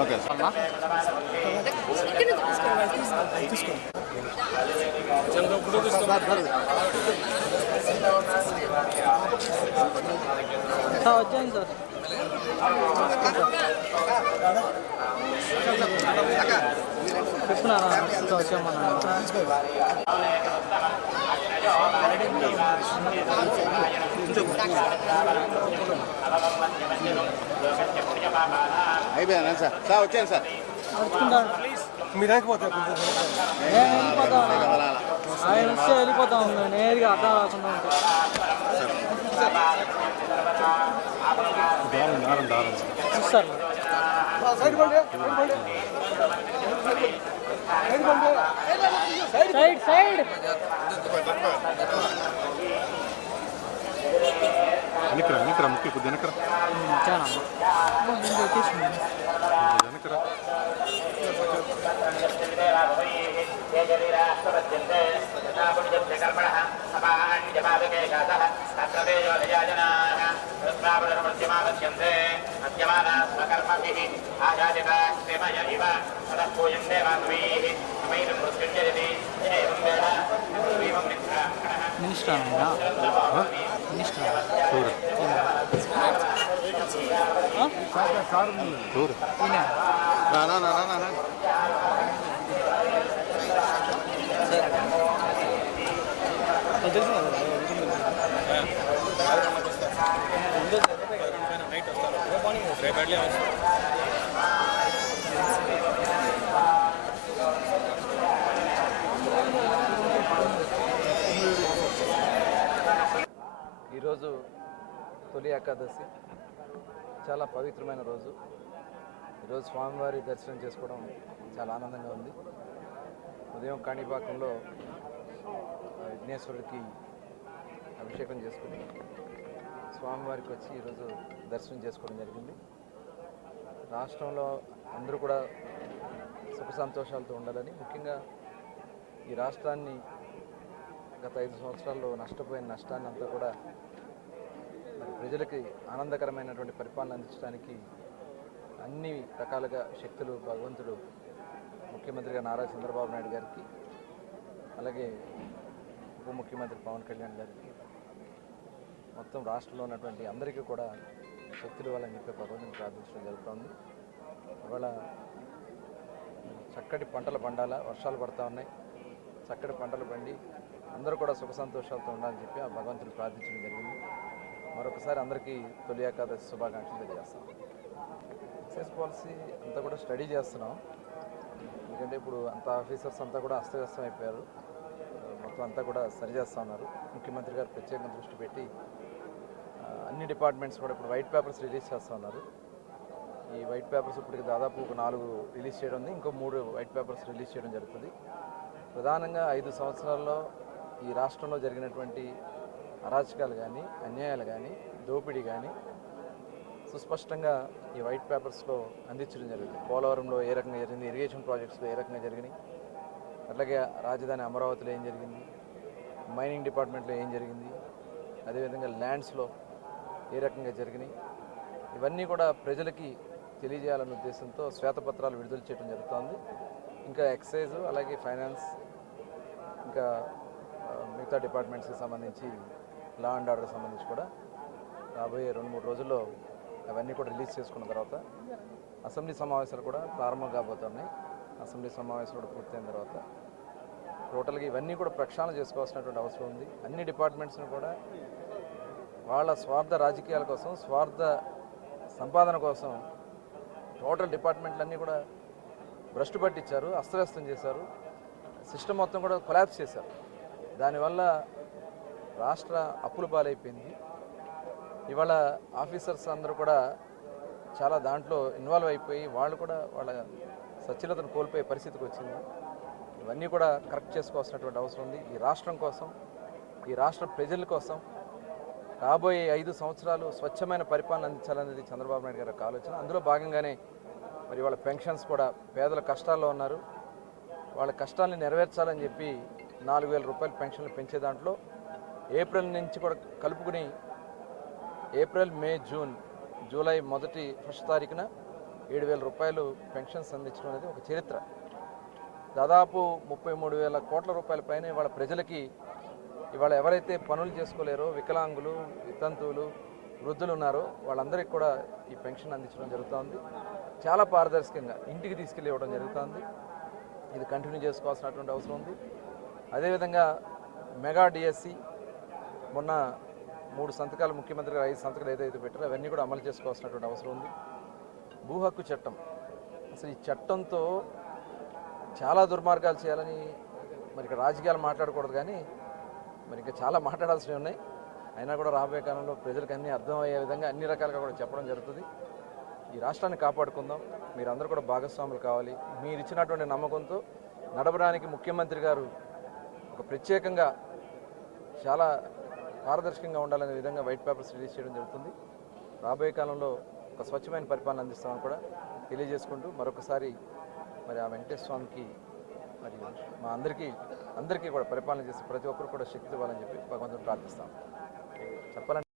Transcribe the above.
Okay వచ్చాను sir చెప్తున్నారా వచ్చామన్నా అయిపోయాను సార్ సార్ వచ్చాను సార్ మీరు వెళ్ళిపోతాం ఆయన వస్తే వెళ్ళిపోతాం నేరుగా అర్థం రాకుండా ఉంటాం సైడ్ సైడ్ వెనకరా ముఖ్య కొద్ది వెనకరా వెనకరా మినిస్టర్ ఈరోజు తొలి ఏకాదశి చాలా పవిత్రమైన రోజు. ఈరోజు స్వామివారి దర్శనం చేసుకోవడం చాలా ఆనందంగా ఉంది. ఉదయం కాణిపాకంలో విఘ్నేశ్వరుడికి అభిషేకం చేసుకుని స్వామివారికి వచ్చి ఈరోజు దర్శనం చేసుకోవడం జరిగింది. రాష్ట్రంలో అందరూ కూడా సుఖ సంతోషాలతో ఉండాలని, ముఖ్యంగా ఈ రాష్ట్రాన్ని గత 5 సంవత్సరాల్లో నష్టపోయిన నష్టాన్ని అంతా కూడా ప్రజలకి ఆనందకరమైనటువంటి పరిపాలన అందించడానికి అన్ని రకాలుగా శక్తులు భగవంతుడు ముఖ్యమంత్రిగా నారా చంద్రబాబు నాయుడు గారికి, అలాగే ఉప ముఖ్యమంత్రి పవన్ కళ్యాణ్ గారికి, మొత్తం రాష్ట్రంలో ఉన్నటువంటి అందరికీ కూడా శక్తులు వాళ్ళని చెప్పి భగవంతుని ప్రార్థించడం జరుగుతుంది. ఇవాళ చక్కటి పంటలు పండాలా, వర్షాలు పడుతూ ఉన్నాయి, చక్కటి పంటలు పండి అందరూ కూడా సుఖ సంతోషాలతో ఉండాలని చెప్పి ఆ భగవంతుని ప్రార్థించడం జరిగింది. మరొకసారి అందరికీ తొలి ఏకాదశి శుభాకాంక్షలు తెలియజేస్తాం. ఎక్సైజ్ పాలసీ అంతా కూడా స్టడీ చేస్తున్నాం. ఎందుకంటే ఇప్పుడు అంత ఆఫీసర్స్ అంతా కూడా అస్తవ్యస్తం అయిపోయారు. మొత్తం అంతా కూడా సరిచేస్తూ ఉన్నారు. ముఖ్యమంత్రి గారు ప్రత్యేకంగా దృష్టి పెట్టి అన్ని డిపార్ట్మెంట్స్ కూడా ఇప్పుడు వైట్ పేపర్స్ రిలీజ్ చేస్తూ ఉన్నారు. ఈ వైట్ పేపర్స్ ఇప్పటికి దాదాపు ఒక 4 రిలీజ్ చేయడం ఉంది. ఇంకో 3 వైట్ పేపర్స్ రిలీజ్ చేయడం జరుగుతుంది. ప్రధానంగా 5 సంవత్సరాల్లో ఈ రాష్ట్రంలో జరిగినటువంటి అరాచకాలు కానీ, అన్యాయాలు కానీ, దోపిడీ కానీ సుస్పష్టంగా ఈ వైట్ పేపర్స్లో అందించడం జరిగింది. పోలవరంలో ఏ రకంగా జరిగింది, ఇరిగేషన్ ప్రాజెక్ట్స్లో ఏ రకంగా జరిగినాయి, అట్లాగే రాజధాని అమరావతిలో ఏం జరిగింది, మైనింగ్ డిపార్ట్మెంట్లో ఏం జరిగింది, అదేవిధంగా ల్యాండ్స్లో ఏ రకంగా జరిగినాయి, ఇవన్నీ కూడా ప్రజలకి తెలియజేయాలనే ఉద్దేశంతో శ్వేతపత్రాలు విడుదల చేయడం జరుగుతోంది. ఇంకా ఎక్సైజ్, అలాగే ఫైనాన్స్, ఇంకా మిగతా డిపార్ట్మెంట్స్కి సంబంధించి లా అండ్ ఆర్డర్కి సంబంధించి కూడా రాబోయే 2-3 రోజుల్లో అవన్నీ కూడా రిలీజ్ చేసుకున్న తర్వాత అసెంబ్లీ సమావేశాలు కూడా ప్రారంభం కాబోతున్నాయి. అసెంబ్లీ సమావేశాలు కూడా పూర్తయిన తర్వాత టోటల్గా ఇవన్నీ కూడా ప్రక్షాళన చేసుకోవాల్సినటువంటి అవసరం ఉంది. అన్ని డిపార్ట్మెంట్స్ని కూడా వాళ్ళ స్వార్థ రాజకీయాల కోసం, స్వార్థ సంపాదన కోసం టోటల్ డిపార్ట్మెంట్లన్నీ కూడా భ్రష్టు పట్టించారు, అస్తవ్యస్తం చేశారు, సిస్టమ్ మొత్తం కూడా కొలాప్స్ చేశారు. దానివల్ల రాష్ట్ర అప్పుల పాలైపోయింది. ఇవాళ ఆఫీసర్స్ అందరూ కూడా చాలా దాంట్లో ఇన్వాల్వ్ అయిపోయి వాళ్ళు కూడా వాళ్ళ సచ్ఛిలతను కోల్పోయే పరిస్థితికి వచ్చింది. ఇవన్నీ కూడా కరెక్ట్ చేసుకోవాల్సినటువంటి అవసరం ఉంది. ఈ రాష్ట్రం కోసం, ఈ రాష్ట్ర ప్రజల కోసం రాబోయే 5 సంవత్సరాలు స్వచ్ఛమైన పరిపాలన అందించాలనేది చంద్రబాబు నాయుడు గారి యొక్క ఆలోచన. అందులో భాగంగానే మరి వాళ్ళ పెన్షన్స్ కూడా పేదల కష్టాల్లో ఉన్నారు, వాళ్ళ కష్టాన్ని నెరవేర్చాలని చెప్పి 4,000 రూపాయల పెన్షన్లు పెంచే దాంట్లో ఏప్రిల్ నుంచి కూడా కలుపుకుని ఏప్రిల్, మే, జూన్, జూలై ఫస్ట్ తారీఖున 7,000 రూపాయలు పెన్షన్స్ అందించడం అనేది ఒక చరిత్ర. దాదాపు 33,000 కోట్ల రూపాయల పైన ఇవాళ ప్రజలకి ఇవాళ ఎవరైతే పనులు చేసుకోలేరో, వికలాంగులు, వితంతువులు, వృద్ధులు ఉన్నారో వాళ్ళందరికీ కూడా ఈ పెన్షన్ అందించడం జరుగుతుంది. చాలా పారదర్శకంగా ఇంటికి తీసుకెళ్ళి ఇవ్వడం జరుగుతుంది. ఇది కంటిన్యూ చేసుకోవాల్సినటువంటి అవసరం ఉంది. అదేవిధంగా మెగా డిఎస్సి మొన్న 3 సంతకాలు ముఖ్యమంత్రి గారు 5 సంతకాలు ఏదైతే పెట్టారో అవన్నీ కూడా అమలు చేసుకోవాల్సినటువంటి అవసరం ఉంది. భూ హక్కు చట్టం, అసలు ఈ చట్టంతో చాలా దుర్మార్గాలు చేయాలని మరి ఇక్కడ రాజకీయాలు మాట్లాడకూడదు, కానీ మరి ఇంకా చాలా మాట్లాడాల్సినవి ఉన్నాయి. అయినా కూడా రాబోయే కాలంలో ప్రజలకు అన్నీ అర్థమయ్యే విధంగా అన్ని రకాలుగా కూడా చెప్పడం జరుగుతుంది. ఈ రాష్ట్రాన్ని కాపాడుకుందాం, మీరందరూ కూడా భాగస్వాములు కావాలి. మీరు ఇచ్చినటువంటి నమ్మకంతో నడపడానికి ముఖ్యమంత్రి గారు ఒక ప్రత్యేకంగా చాలా పారదర్శకంగా ఉండాలనే విధంగా వైట్ పేపర్స్ రిలీజ్ చేయడం జరుగుతుంది. రాబోయే కాలంలో ఒక స్వచ్ఛమైన పరిపాలన అందిస్తామని కూడా తెలియజేసుకుంటూ మరొకసారి మరి ఆ వెంకటేశ్వర స్వామికి మరి మా అందరికీ కూడా పరిపాలన చేసి ప్రతి ఒక్కరు కూడా శక్తి ఇవ్వాలని చెప్పి భగవంతుని ప్రార్థిస్తాం. చెప్పాలంటే